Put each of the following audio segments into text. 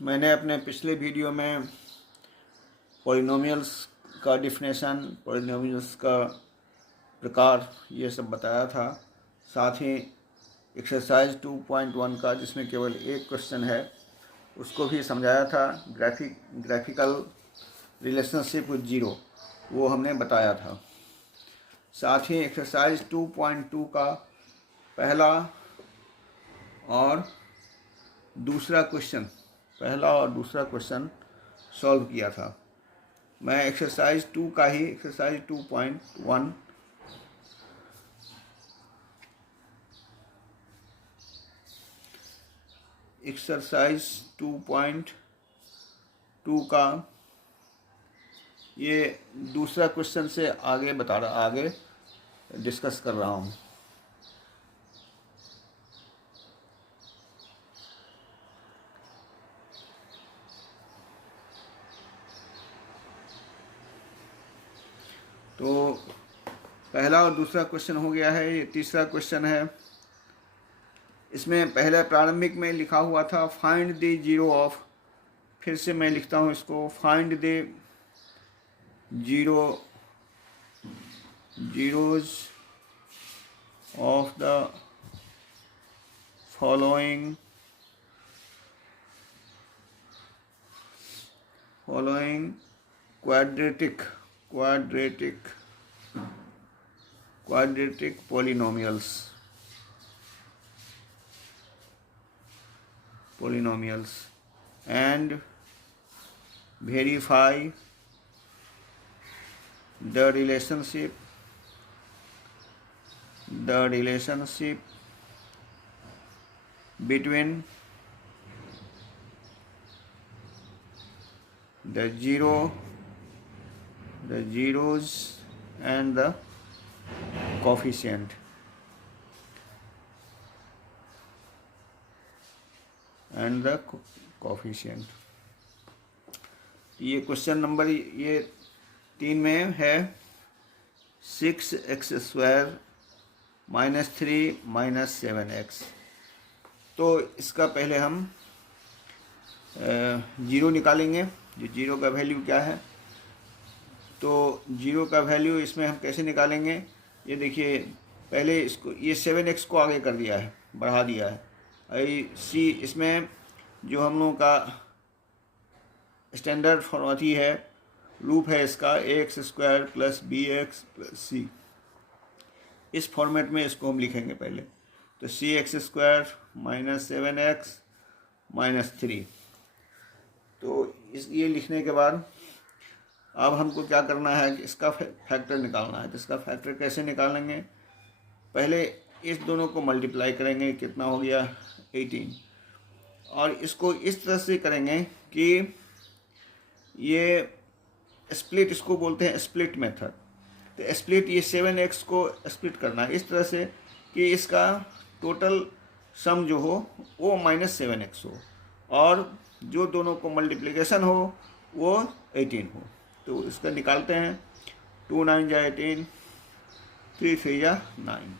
मैंने अपने पिछले वीडियो में पॉलिनोमियल्स का डिफिनेशन, पॉलिनोमियल्स का प्रकार, ये सब बताया था। साथ ही एक्सरसाइज 2.1 का, जिसमें केवल एक क्वेश्चन है, उसको भी समझाया था। ग्राफिकल रिलेशनशिप विद जीरो, वो हमने बताया था। साथ ही एक्सरसाइज 2.2 का पहला और दूसरा क्वेश्चन सॉल्व किया था। मैं एक्सरसाइज 2 का ही, एक्सरसाइज 2.1 एक्सरसाइज 2.2 का ये दूसरा क्वेश्चन से आगे डिस्कस कर रहा हूँ। तो पहला और दूसरा क्वेश्चन हो गया है, ये तीसरा क्वेश्चन है। इसमें पहले प्रारंभिक में लिखा हुआ था फाइंड द जीरो ऑफ, फिर से मैं लिखता हूँ इसको, find the zeros of the following quadratic polynomials and verify the relationship between the zeros and the coefficient. ये क्वेश्चन नंबर ये 3 में है। 6x² - 3 - 7x। तो इसका पहले हम जीरो निकालेंगे। जो जीरो का वैल्यू क्या है, तो जीरो का वैल्यू इसमें हम कैसे निकालेंगे, ये देखिए। पहले इसको, ये 7x को आगे कर दिया है, बढ़ा दिया है। सी, इसमें जो हम लोगों का स्टैंडर्ड फॉर्मेट है, लूप है इसका, ax² + bx + c। इस फॉर्मेट में इसको हम लिखेंगे पहले। तो cx² - 7x - 3। तो ये लिखने के बाद अब हमको क्या करना है कि इसका फैक्टर निकालना है। तो इसका फैक्टर कैसे निकालेंगे, पहले इस दोनों को मल्टीप्लाई करेंगे, कितना हो गया 18। और इसको इस तरह से करेंगे कि ये स्प्लिट, इसको बोलते हैं स्प्लिट मेथड। तो स्प्लिट, ये 7x को स्प्लिट करना है इस तरह से कि इसका टोटल सम जो हो वो -7x हो, और जो दोनों को मल्टीप्लिकेशन हो वो 18 हो। तो इसका निकालते हैं। 2 9 जा 18, 3 3 जा 9।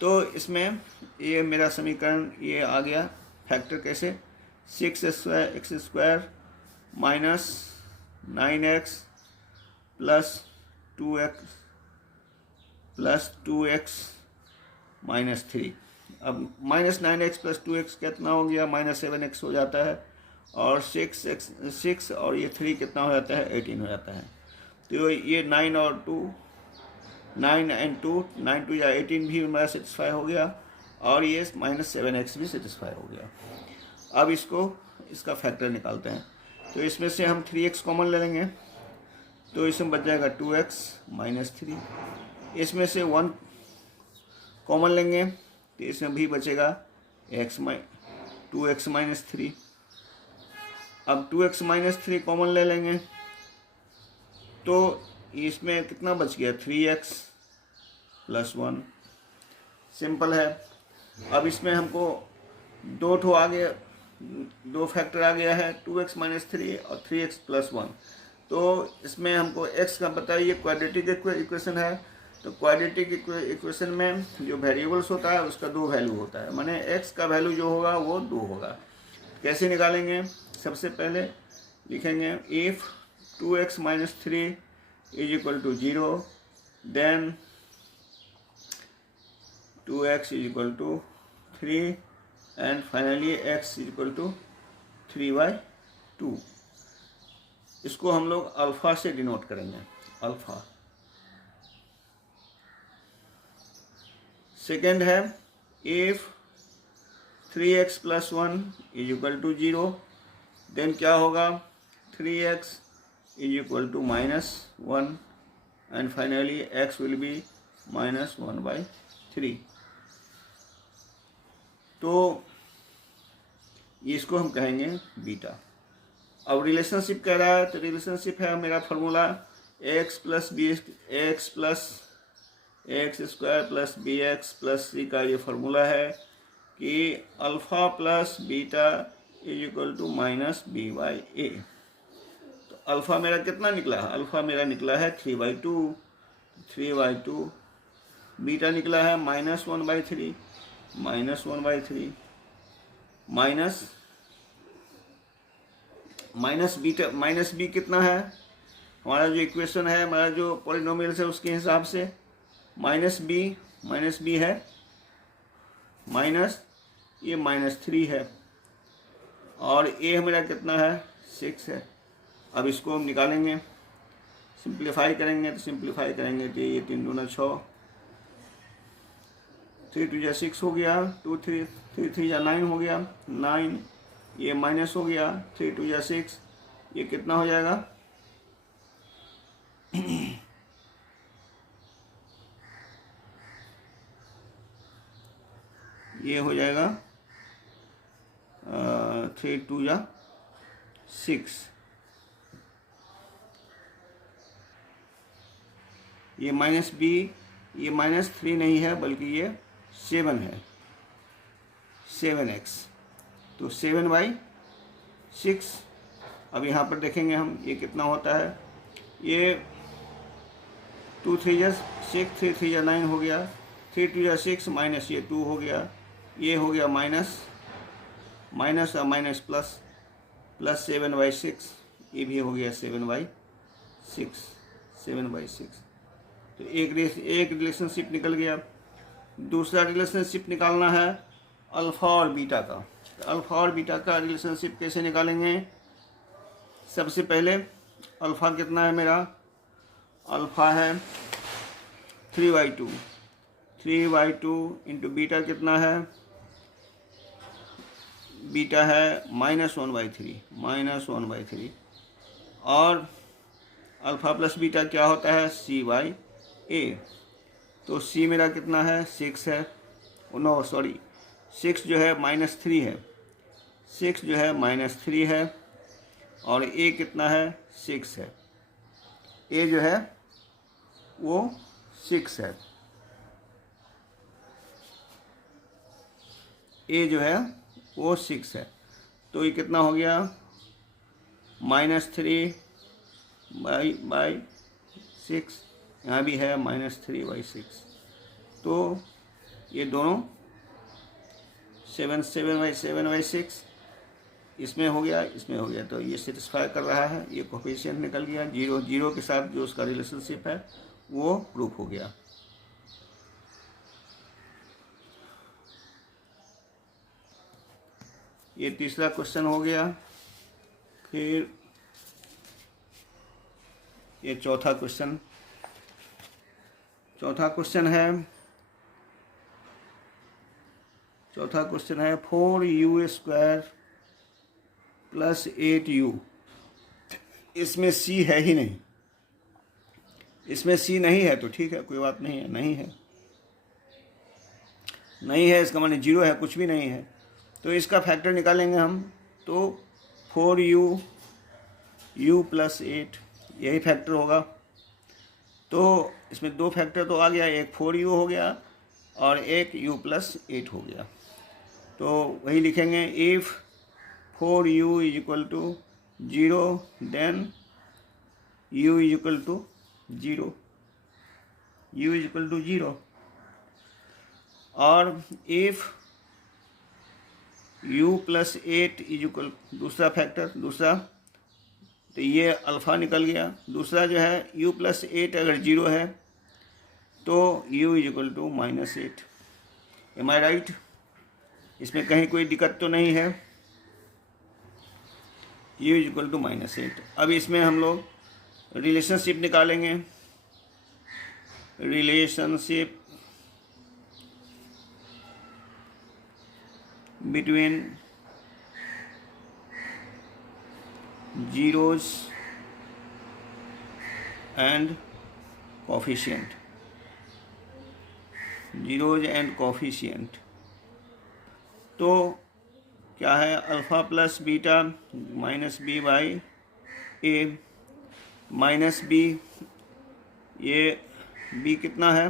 तो इसमें ये मेरा समीकरण ये आ गया। फैक्टर कैसे, 6x² - 9x + 2x - 3। अब -9x + 2x कितना हो गया, -7x हो जाता है। और 6 और ये 3 कितना हो जाता है, 18 हो जाता है। तो ये 9 और 2, 9 and 2, 9 2 या 18 भी हमारा सेटिस्फाई हो गया, और ये -7x भी सेटिस्फाई हो गया। अब इसका फैक्टर निकालते हैं। तो इसमें से हम 3x कॉमन ले लेंगे, तो इसमें बच जाएगा 2x - 3। इसमें से 1 कॉमन लेंगे, तो इसमें भी बचेगा 2x - 3। अब 2x - 3 कॉमन ले लेंगे, तो इसमें कितना बच गया, 3x + 1। सिंपल है। अब इसमें हमको दो फैक्टर आ गया है, 2x - 3 और 3x + 1। तो इसमें हमको x का बताइए, क्वाड्रेटिक इक्वेशन है। तो क्वाड्रेटिक इक्वेशन में जो वेरिएबल्स होता है उसका 2 वैल्यू होता है, माने x का वैल्यू जो होगा वो 2 होगा। कैसे निकालेंगे? सबसे पहले लिखेंगे if 2x minus 3 is equal to 0, then 2x is equal to 3 and finally x is equal to 3/2। इसको हम लोग अल्फा से डिनोट करेंगे, अल्फा। सेकेंड है if 3x plus 1 is equal to 0, then क्या होगा? 3x is equal to -1 and finally x will be -1/3। तो इसको हम कहेंगे बीटा। अब रिलेशनशिप कह रहा है, तो रिलेशनशिप है मेरा formula x plus x square plus b x plus c का ये फार्मूला है कि alpha plus beta is equal to -b/a। तो अल्फ़ा मेरा कितना निकला है? अल्फ़ा मेरा निकला है 3/2, बीटा निकला है -1/3 माइनस बीटा माइनस बी कितना है? हमारा जो इक्वेशन है, हमारा जो पॉलिनोमियल्स है उसके हिसाब से माइनस बी है माइनस ये -3 है और ए मेरा कितना है? 6 है। अब इसको हम निकालेंगे, सिंप्लीफाई करेंगे तो ये 3 दूना 6, 3 2 6 हो गया, 2 3 3 9 हो गया, 9 ये माइनस हो गया, 3 2 6, ये कितना हो जाएगा? ये हो जाएगा 3 2 6, ये ये -3 नहीं है बल्कि ये 7 है, 7x, तो 7/6। अब यहाँ पर देखेंगे हम ये कितना होता है, ये 2 3 6, 3 3 9 हो गया, 3 2 6 माइनस ये 2 हो गया, ये हो गया माइनस और माइनस प्लस 7/6, ये भी हो गया 7/6। तो एक रिलेशनशिप निकल गया। दूसरा रिलेशनशिप निकालना है अल्फ़ा और बीटा का। तो अल्फ़ा और बीटा का रिलेशनशिप कैसे निकालेंगे? सबसे पहले अल्फ़ा कितना है मेरा? अल्फ़ा है 3/2 इंटू बीटा कितना है? बीटा है -1/3 और अल्फ़ा प्लस बीटा क्या होता है? c/a। तो c मेरा कितना है? 6 है, नो सॉरी 6 जो है -3 है, 6 जो है -3 है और a कितना है? 6 है, a जो है वो 6 है, a जो है वो 6 है। तो ये कितना हो गया? -3/6, यहाँ भी है -3/6। तो ये दोनों 7/6 इसमें हो गया, तो ये सेटिस्फाई कर रहा है, ये कोफिशिएंट निकल गया। 0 के साथ जो उसका रिलेशनशिप है वो प्रूफ हो गया। ये तीसरा क्वेश्चन हो गया। फिर ये चौथा क्वेश्चन है 4u² + 8u। इसमें c है ही नहीं, इसमें c नहीं है तो ठीक है, कोई बात नहीं है, नहीं है इसका माने 0 है, कुछ भी नहीं है। तो इसका फैक्टर निकालेंगे हम, तो 4u + 8 यही फैक्टर होगा। तो इसमें 2 फैक्टर तो आ गया, एक 4u हो गया और एक u + 8 हो गया। तो वही लिखेंगे इफ़ 4u = 0 देन u = 0 और if u plus 8 is equal, दूसरा फैक्टर, दूसरा, तो ये अल्फ़ा निकल गया। दूसरा जो है u प्लस 8 अगर 0 है तो u is equal to -8। Am I right? इसमें कहीं कोई दिक्कत तो नहीं है। u is equal to -8। अब इसमें हम लोग रिलेशनशिप निकालेंगे। Relationship between zeros and coefficient, zeros and coefficient। तो क्या है, alpha plus beta minus b by a, minus b, ये बी कितना है,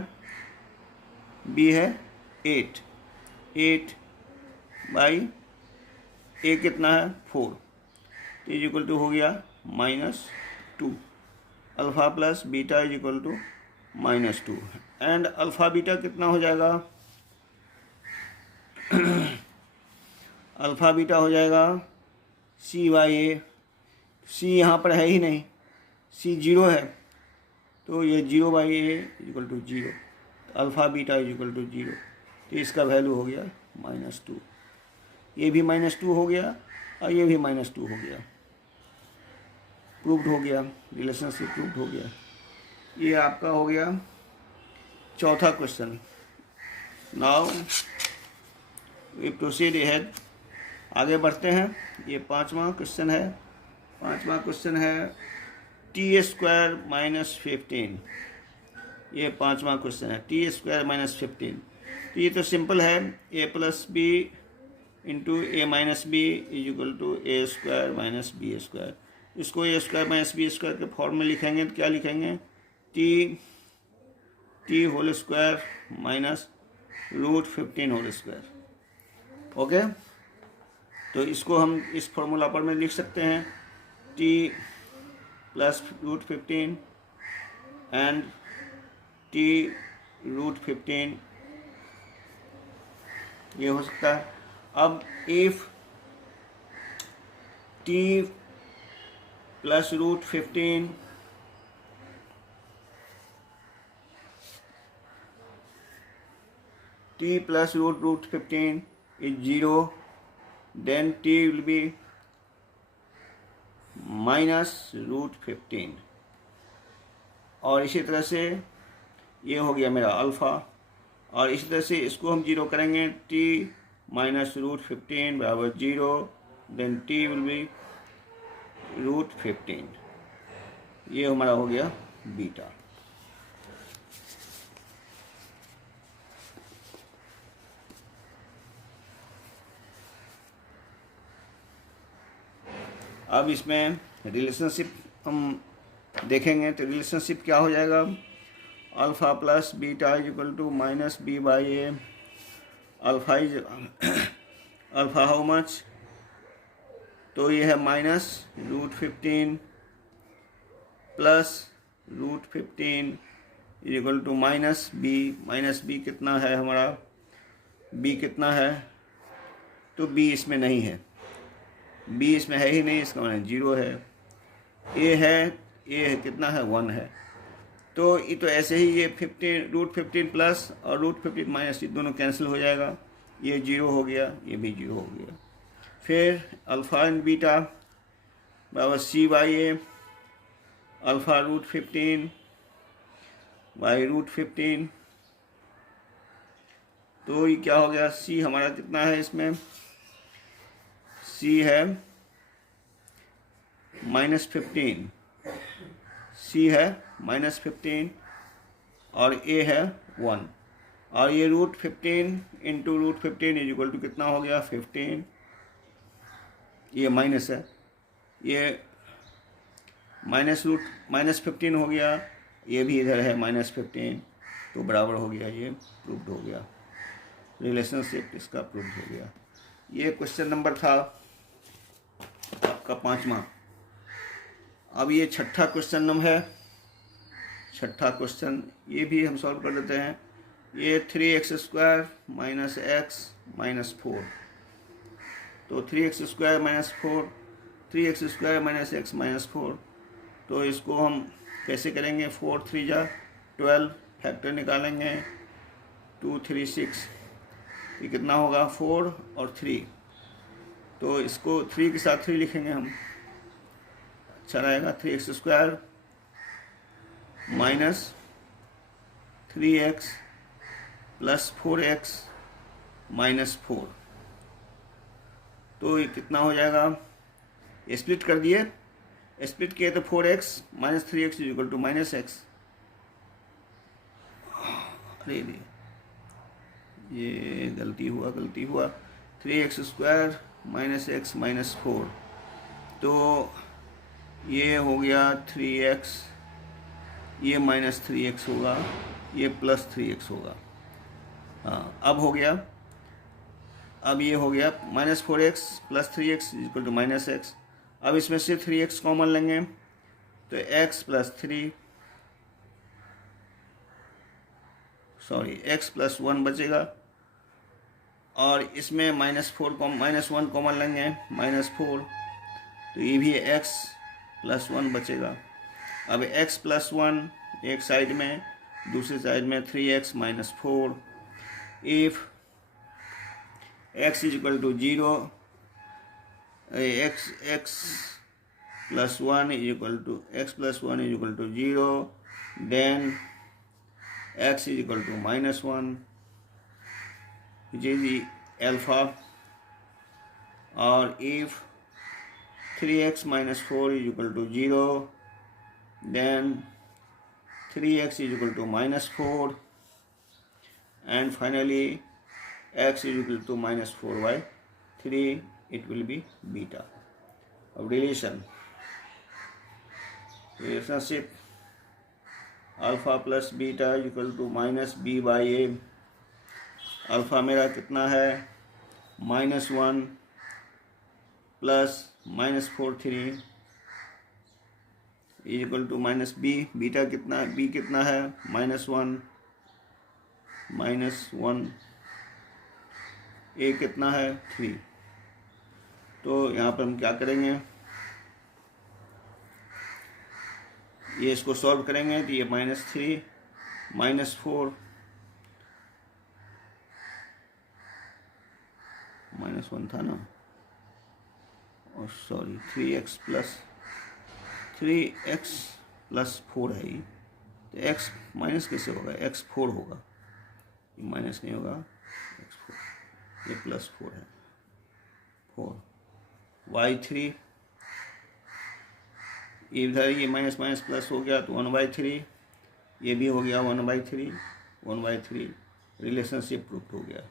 बी है 8, 8 बाई ए कितना है 4, तो इज इक्वल टू हो गया -2। Alpha plus beta is equal to -2 and alpha beta कितना हो जाएगा, अल्फ़ा बीटा हो जाएगा सी बाई ए। सी यहाँ पर है ही नहीं, सी 0 है, तो ये 0 by a is equal to 0, alpha beta is equal to 0, तो इसका वैल्यू हो गया -2। ये भी -2 हो गया और ये भी -2 हो गया। प्रूव्ड हो गया, रिलेशनशिप प्रूव्ड हो गया। ये आपका हो गया चौथा question. Now we proceed ahead, आगे बढ़ते हैं। ये पांचवा क्वेश्चन है। पांचवा क्वेश्चन है टी स्क्वायर माइनस 15। ये पांचवा क्वेश्चन है, टी स्क्वायर माइनस 15। तो ये तो सिंपल है, a plus b into a minus b is equal to a square minus b square. इसको a square minus b square के फॉर्म में लिखेंगे तो क्या लिखेंगे, t whole square minus √15 whole square. Okay, तो इसको हम इस फॉर्मूला पर में लिख सकते हैं, टी प्लस √15 एंड टी √15, ये हो सकता है। अब if T plus √15 t plus √15 is 0, then t will be minus √15। और इसी तरह से ये हो गया मेरा अल्फ़ा, और इसी तरह से इसको हम 0 करेंगे, t माइनस √15 बराबर 0, देन t विल बी √15। ये हमारा हो गया बीटा। अब इसमें रिलेशनशिप हम देखेंगे, तो रिलेशनशिप क्या हो जाएगा, alpha plus beta is equal to minus b by a. Alpha is alpha how much, तो ये है minus √15 plus √15 is equal to minus b. Minus b कितना है हमारा, बी कितना है, तो बी इसमें नहीं है, बी इसमें है ही नहीं, इसका मतलब 0 है। ए है, ए है कितना है 1 है, तो ये तो ऐसे ही ये √15 प्लस और √15 माइनस, ये दोनों कैंसिल हो जाएगा, ये 0 हो गया, ये भी 0 हो गया। फिर अल्फ़ा एंड बीटा बराबर सी बाई ए, अल्फ़ा √15 बाई √15, तो ये क्या हो गया, सी हमारा कितना है इसमें, सी है -15, सी है -15 और ए है 1, और ये √15 इंटू √15 इज इक्वल टू कितना हो गया 15, ये माइनस है, ये -15 हो गया, ये भी इधर है -15, तो बराबर हो गया, ये प्रूव्ड हो गया, रिलेशनशिप इसका प्रूव्ड हो गया। ये क्वेश्चन नंबर था आपका 5वां। अब ये छठा क्वेश्चन नंबर है, छठा क्वेश्चन, ये भी हम सॉल्व कर लेते हैं। ये 3x² - x - 4, तो 3x² minus 4, 3x² minus x minus 4। तो इसको हम कैसे करेंगे? 4 3 जा 12, फैक्टर निकालेंगे 2 3 6, ये कितना होगा? 4 और 3। तो इसको 3 के साथ 3 लिखेंगे हम, अच्छा रहेगा। 3x² minus 3x plus 4x minus 4। तो ये कितना हो जाएगा? स्प्लिट कर दिए, स्प्लिट किए तो 4x minus 3x equal to minus x। अरे ये गलती हुआ 3x² माइनस x माइनस 4। तो ये हो गया 3x, ये माइनस 3x होगा, ये प्लस 3x होगा। हाँ, अब हो गया, अब ये हो गया minus 4x plus 3x equal to minus x। अब इसमें से 3x कॉमन लेंगे तो x plus 3, sorry x plus 1 बचेगा, और इसमें माइनस 1 कॉमन लेंगे, माइनस 4, तो ये भी x प्लस 1 बचेगा। अब x प्लस 1 एक साइड में, दूसरी साइड में 3x minus 4। If x is equal to 0, x plus 1 is equal to x+1 = 0, then x is equal to minus 1 which is alpha, और if 3x minus 4 is equal to 0, then 3x is equal to minus 4, and finally x is equal to minus 4 by 3, it will be beta. Of relationship alpha plus beta is equal to minus b by a। Alpha मेरा कितना है? -1 plus -4 3 equal to minus b. Beta कितना है? B कितना है? -1 ए कितना है? 3। तो यहाँ पर हम क्या करेंगे? ये इसको सॉल्व करेंगे तो ये -3 -4 -1 था ना, और सॉरी 3x प्लस 4 है ये, तो x माइनस कैसे होगा? x 4 होगा, ये माइनस नहीं होगा, x 4, ये प्लस 4 है, 4 y3, इधर ये माइनस माइनस प्लस हो गया तो 1/3, ये भी हो गया 1/3 रिलेशनशिप प्रूफ हो गया।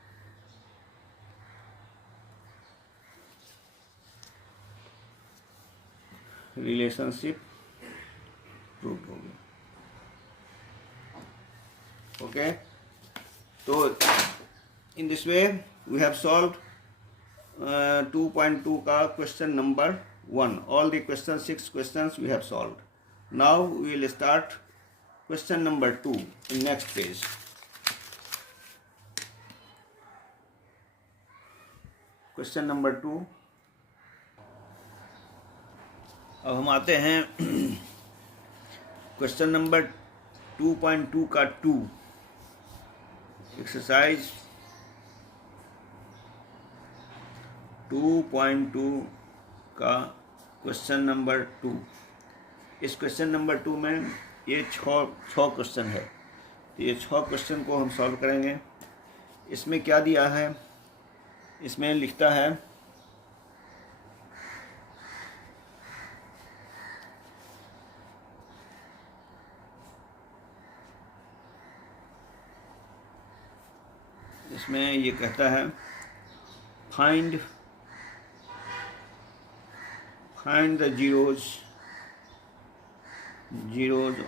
रिलेशनशिप प्रूव हो गया। ओके, तो in this way we have solved 2.2 का question number 1। All the question 6 questions we have solved. Now we will start question number 2 in next page. Question number 2। अब हम आते हैं क्वेश्चन नंबर 2.2 का 2, exercise 2.2 का क्वेश्चन नंबर 2। इस question number 2 में ये 6 क्वेश्चन है, तो ये 6 क्वेश्चन को हम सॉल्व करेंगे। इसमें क्या दिया है? इसमें लिखता है इसमें ये कहता है find the zeros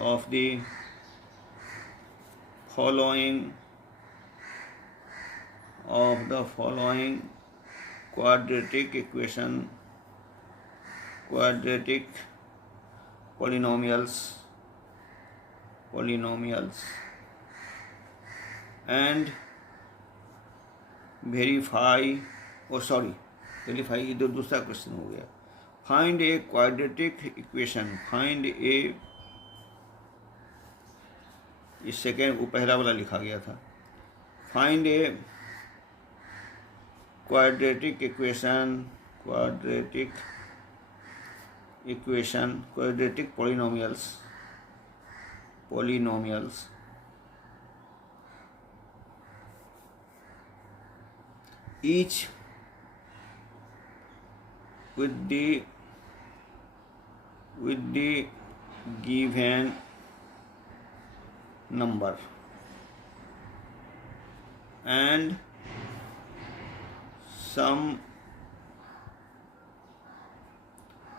of the following quadratic polynomials and verify verify, इधर दूसरा क्वेश्चन हो गया। Find a quadratic equation, find a, इस सेकेंड वो पहला वाला लिखा गया था। Find a quadratic equation, quadratic polynomials each with the given number and some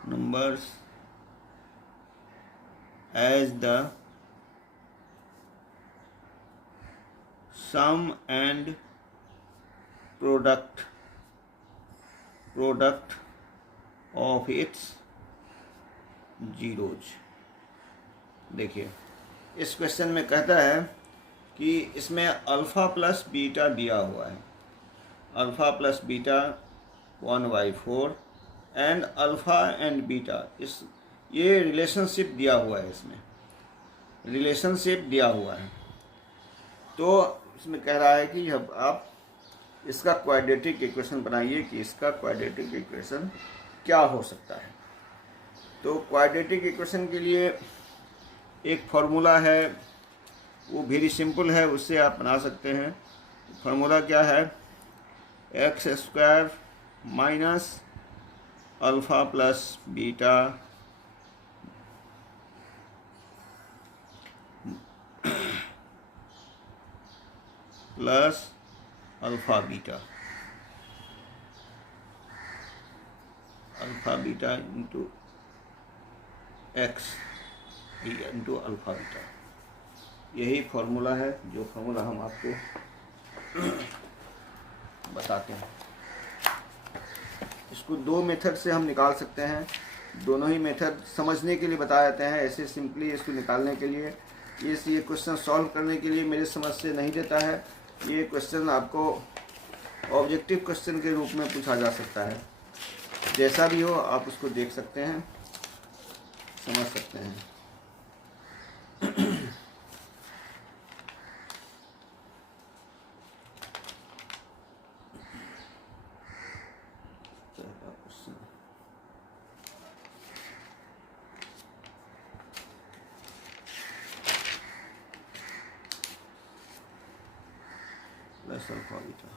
numbers as the sum and product of its zeros। देखिए इस क्वेश्चन में कहता है कि इसमें अल्फ़ा प्लस बीटा दिया हुआ है, alpha plus beta 1/4 and alpha and beta, इस ये रिलेशनशिप दिया हुआ है, इसमें रिलेशनशिप दिया हुआ है। तो इसमें कह रहा है कि अब आप इसका क्वाड्रेटिक इक्वेशन बनाइए कि इसका क्वाड्रेटिक इक्वेशन क्या हो सकता है। तो क्वाड्रेटिक इक्वेशन के लिए एक फार्मूला है, वो वेरी सिंपल है, उससे आप बना सकते हैं। फार्मूला क्या है? x² minus alpha plus beta plus alpha beta into x into alpha beta, यही फार्मूला है जो फार्मूला हम आपको बताते हैं। इसको दो मेथड से हम निकाल सकते हैं, दोनों ही मेथड समझने के लिए बताए जाते हैं। ऐसे सिंपली इसको निकालने के लिए, ये क्वेश्चन सॉल्व करने के लिए मेरे समझ से नहीं देता है। ये क्वेश्चन आपको ऑब्जेक्टिव क्वेश्चन के रूप में पूछा जा सकता है। जैसा भी हो आप उसको देख सकते हैं, समझ सकते हैं। प्लस अल्फा बीटा,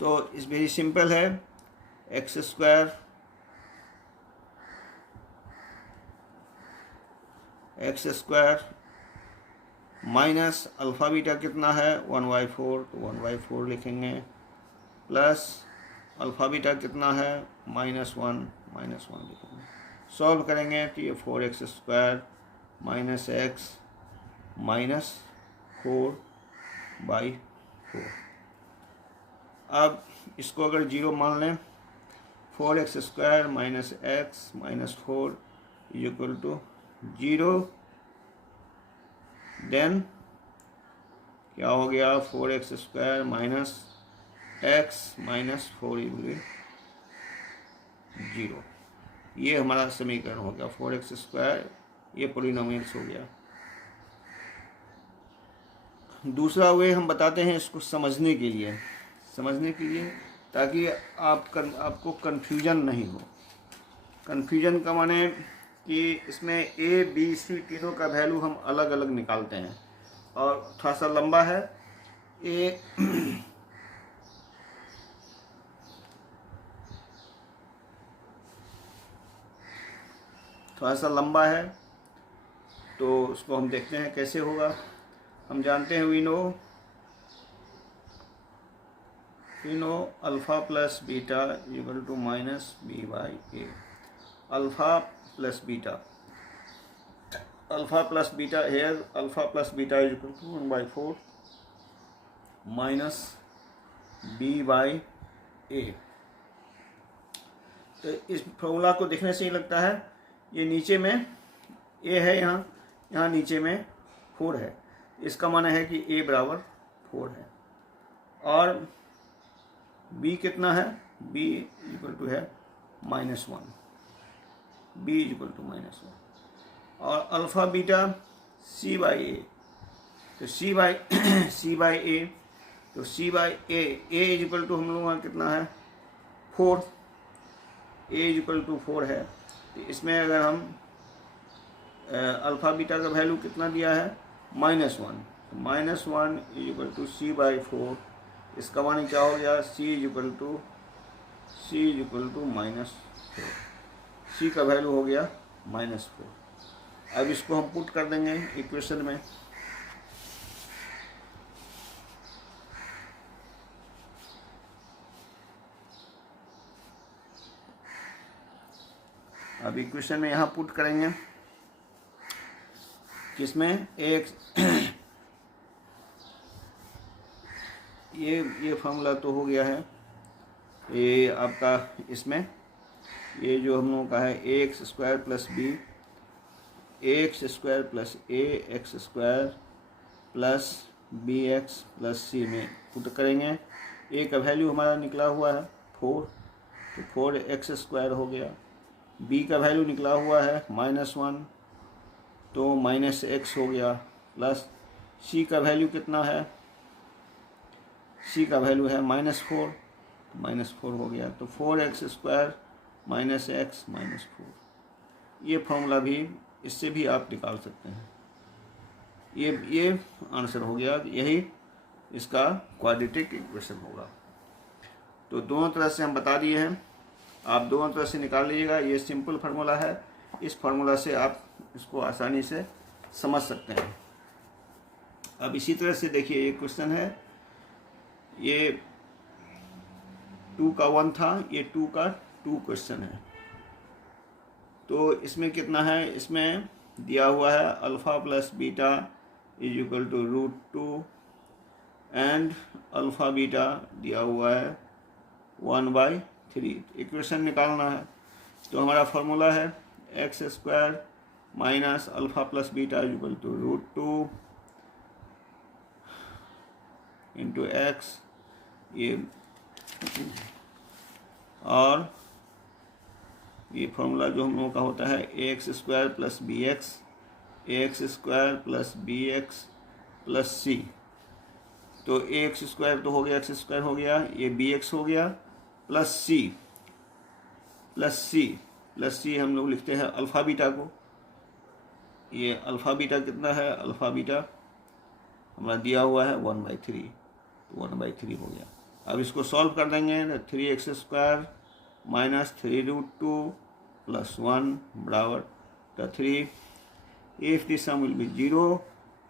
तो इस वेरी सिंपल है। x² माइनस अल्फ़ा बीटा कितना है? 1/4, तो 1/4 लिखेंगे, प्लस अल्फ़ा बीटा कितना है? -1 लिखेंगे। सॉल्व करेंगे तो ये 4x² माइनस x माइनस 4/4। अब इसको अगर 0 मान लें, 4x² minus x minus 4 equal to 0, then क्या हो गया? 4x² minus x minus 4 equal 0। ये हमारा समीकरण हो गया। 4x², ये पॉलिनोमियल्स हो गया। दूसरा वे हम बताते हैं इसको समझने के लिए, ताकि आपको कन्फ्यूजन नहीं हो। कन्फ्यूजन का माने कि इसमें ए बी सी तीनों का वैल्यू हम अलग अलग निकालते हैं, और थोड़ा सा लंबा है ए थोड़ा सा लंबा है, तो उसको हम देखते हैं कैसे होगा। हम जानते हैं we know alpha plus beta equal to minus b/a। Alpha plus beta here alpha plus beta equal to 1/4 minus b/a। तो इस फॉर्मूला को देखने से ही लगता है ये नीचे में a है, यहाँ नीचे में 4 है। इसका माना है कि a बराबर 4 है, और बी कितना है, बी इक्वल टू है -1, बी इक्वल टू -1, और अल्फ़ा बीटा सी बाई ए, तो सी बाई ए, तो सी बाई ए इक्वल टू हम लोगों का कितना है 4, ए इक्वल टू 4 है। तो इसमें अगर हम अल्फ़ा बीटा का वैल्यू कितना दिया है -1, तो -1 इक्वल टू सी बाई 4, इसका माने क्या हो गया सी इक्वल टू -4, सी का वैल्यू हो गया -4। अब इसको हम पुट कर देंगे इक्वेशन में, अब इक्वेशन में यहाँ पुट करेंगे किसमें एक ये फॉर्मूला तो हो गया है, ये आपका इसमें ये जो हम लोगों का है ax² plus b, ax² plus ax² plus bx plus c में पुट करेंगे। a का वैल्यू हमारा निकला हुआ है 4, तो 4x² हो गया। b का वैल्यू निकला हुआ है -1, तो -x हो गया, प्लस c का वैल्यू कितना है, c का वैल्यू है -4, -4 हो गया, तो 4x² -x -4। ये फॉर्मूला भी, इससे भी आप निकाल सकते हैं। ये आंसर हो गया, यही इसका क्वाड्रेटिक इक्वेशन होगा। तो दोनों तरह से हम बता दिए हैं, आप दोनों तरह से निकाल लीजिएगा। ये सिंपल फार्मूला है, इस फार्मूला से आप इसको आसानी से समझ सकते हैं। अब इसी तरह से देखिए, ये क्वेश्चन है, ये 2 का 1 था, ये 2 का 2 क्वेश्चन है। तो इसमें कितना है, इसमें दिया हुआ है alpha plus beta is equal to √2 and alpha beta दिया हुआ है 1/3। इक्वेशन निकालना है, तो हमारा फॉर्मूला है x² minus alpha plus beta is equal to √2 into x, ये और ये फॉर्मूला जो हम लोगों का होता है ax² plus bx, ax² plus bx plus c। तो ax² तो हो गया, x² हो गया, ये bx हो गया, प्लस c हम लोग लिखते हैं अल्फ़ा बीटा को। ये अल्फ़ा बीटा कितना है, अल्फ़ा बीटा हमारा दिया हुआ है 1/3, तो 1/3 हो गया। अब इसको सॉल्व कर देंगे, 3x² माइनस 3√2 प्लस 1 बराबर तो 3। If this sum will be 0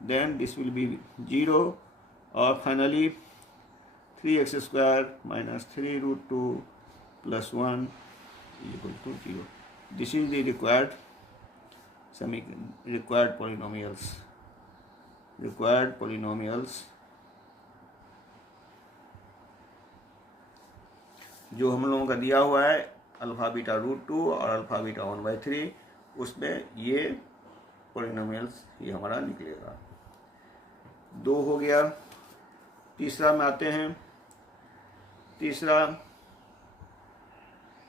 then this will be 0, और finally 3x² minus 3√2 plus 1 equal to 0। This is the required polynomials जो हम लोगों का दिया हुआ है अल्फ़ा बीटा √2 और अल्फ़ा बीटा 1/3, उसमें ये पॉलिनोमियल्स ये हमारा निकलेगा। 2 हो गया। तीसरा में आते हैं।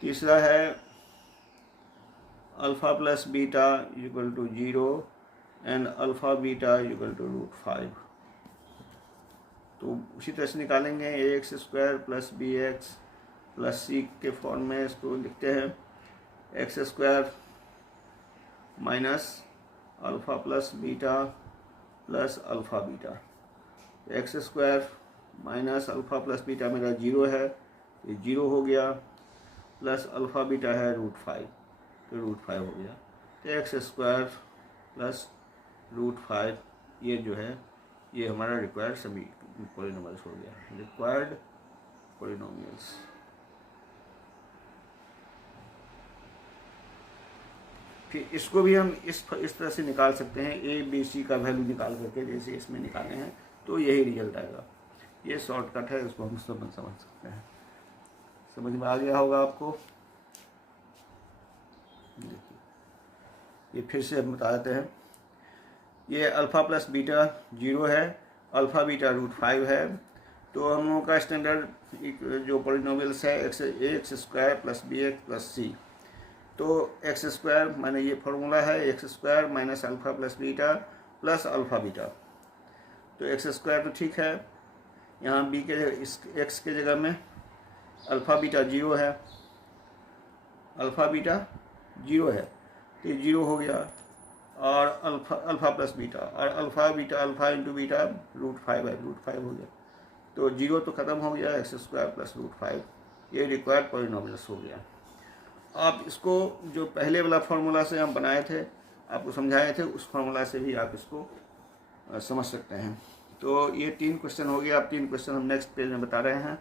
तीसरा है alpha plus beta equal to 0 and alpha beta equal to √5। तो उसी तरह से निकालेंगे, ax² प्लस bx प्लस सी के फॉर्म में इसको लिखते हैं x² minus alpha plus beta plus alpha beta. x² minus alpha plus beta मेरा 0 है, ये 0 हो गया, प्लस अल्फ़ा बीटा है √5, तो √5 हो गया। तो x² प्लस √5 ये जो है ये हमारा रिक्वायर्ड सभी पॉलिनोमियल्स हो गया, रिक्वायर्ड पॉलिनोमियल्स। फिर इसको भी हम इस तरह से निकाल सकते हैं, a b c का वैल्यू निकाल करके, जैसे इसमें निकाले हैं, तो यही रिजल्ट आएगा। ये शॉर्टकट है, इसको हम समझ सकते हैं। समझ में आ गया होगा आपको। देखिए, ये फिर से हम बता देते हैं। ये अल्फ़ा प्लस बीटा 0 है, अल्फ़ा बीटा √5 है, तो हम लोगों का स्टैंडर्ड जो पॉलिनोमियल्स है x square plus b x plus c. तो एक्स स्क्वायर माने ये फॉर्मूला है x square minus alpha plus beta plus alpha beta. तो एक्स स्क्वायर तो ठीक है, यहाँ बी के एक्स के जगह में अल्फ़ा बीटा 0 है, अल्फ़ा बीटा 0 है तो ये 0 हो गया, और अल्फ़ा प्लस बीटा और अल्फ़ा इंटू बीटा √5 है, √5 हो गया। तो 0 तो ख़त्म हो गया, एक्स स्क्वायर प्लस √5 ये रिक्वायर्ड पॉलिनोमियल्स हो गया। आप इसको जो पहले वाला फार्मूला से हम बनाए थे, आपको समझाए थे, उस फार्मूला से भी आप इसको समझ सकते हैं। तो ये 3 क्वेश्चन हो गया। अब 3 क्वेश्चन हम नेक्स्ट पेज में बता रहे हैं।